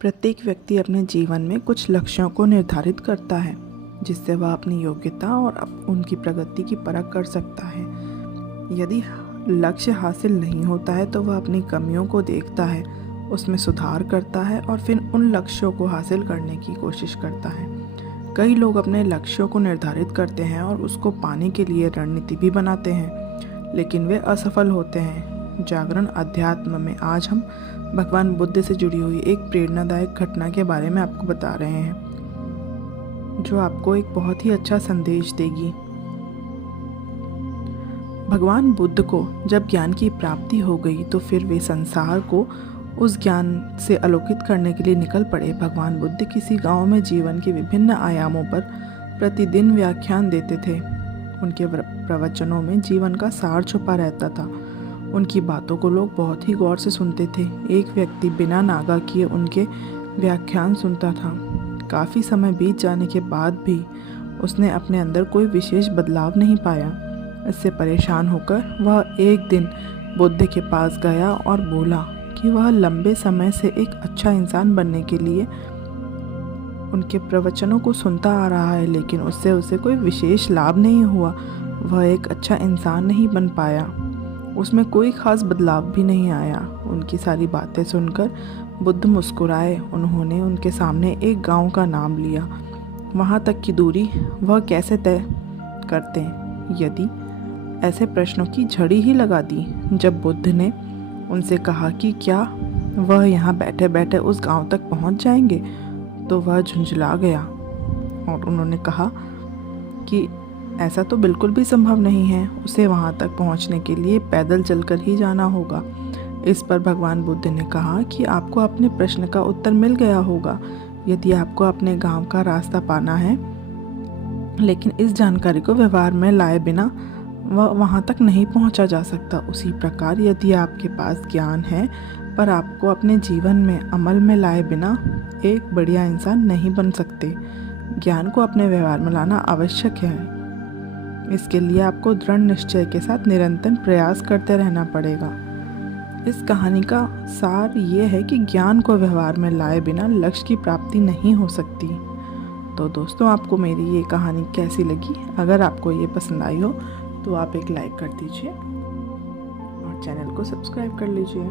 प्रत्येक व्यक्ति अपने जीवन में कुछ लक्ष्यों को निर्धारित करता है जिससे वह अपनी योग्यता और उनकी प्रगति की परख कर सकता है। यदि लक्ष्य हासिल नहीं होता है तो वह अपनी कमियों को देखता है, उसमें सुधार करता है और फिर उन लक्ष्यों को हासिल करने की कोशिश करता है। कई लोग अपने लक्ष्यों को निर्धारित करते हैं और उसको पाने के लिए रणनीति भी बनाते हैं, लेकिन वे असफल होते हैं। जागरण अध्यात्म में आज हम भगवान बुद्ध से जुड़ी हुई एक प्रेरणादायक घटना के बारे में आपको बता रहे हैं, जो आपको एक बहुत ही अच्छा संदेश देगी। भगवान बुद्ध को जब ज्ञान की प्राप्ति हो गई तो फिर वे संसार को उस ज्ञान से आलोकित करने के लिए निकल पड़े। भगवान बुद्ध किसी गांव में जीवन के विभिन्न आयामों पर प्रतिदिन व्याख्यान देते थे। उनके प्रवचनों में जीवन का सार छुपा रहता था। उनकी बातों को लोग बहुत ही गौर से सुनते थे। एक व्यक्ति बिना नागा किए उनके व्याख्यान सुनता था। काफ़ी समय बीत जाने के बाद भी उसने अपने अंदर कोई विशेष बदलाव नहीं पाया। इससे परेशान होकर वह एक दिन बुद्ध के पास गया और बोला कि वह लंबे समय से एक अच्छा इंसान बनने के लिए उनके प्रवचनों को सुनता आ रहा है, लेकिन उससे उसे कोई विशेष लाभ नहीं हुआ। वह एक अच्छा इंसान नहीं बन पाया, उसमें कोई खास बदलाव भी नहीं आया। उनकी सारी बातें सुनकर बुद्ध मुस्कुराए। उन्होंने उनके सामने एक गांव का नाम लिया। वहां तक की दूरी वह कैसे तय करते यदि ऐसे प्रश्नों की झड़ी ही लगा दी। जब बुद्ध ने उनसे कहा कि क्या वह यहाँ बैठे बैठे उस गांव तक पहुँच जाएंगे, तो वह झुंझला गया और उन्होंने कहा कि ऐसा तो बिल्कुल भी संभव नहीं है। उसे वहाँ तक पहुँचने के लिए पैदल चलकर ही जाना होगा। इस पर भगवान बुद्ध ने कहा कि आपको अपने प्रश्न का उत्तर मिल गया होगा। यदि आपको अपने गांव का रास्ता पाना है, लेकिन इस जानकारी को व्यवहार में लाए बिना वह वहाँ तक नहीं पहुँचा जा सकता। उसी प्रकार यदि आपके पास ज्ञान है पर आपको अपने जीवन में अमल में लाए बिना एक बढ़िया इंसान नहीं बन सकते। ज्ञान को अपने व्यवहार में लाना आवश्यक है। इसके लिए आपको दृढ़ निश्चय के साथ निरंतर प्रयास करते रहना पड़ेगा। इस कहानी का सार ये है कि ज्ञान को व्यवहार में लाए बिना लक्ष्य की प्राप्ति नहीं हो सकती। तो दोस्तों, आपको मेरी ये कहानी कैसी लगी? अगर आपको ये पसंद आई हो तो आप एक लाइक कर दीजिए और चैनल को सब्सक्राइब कर लीजिए।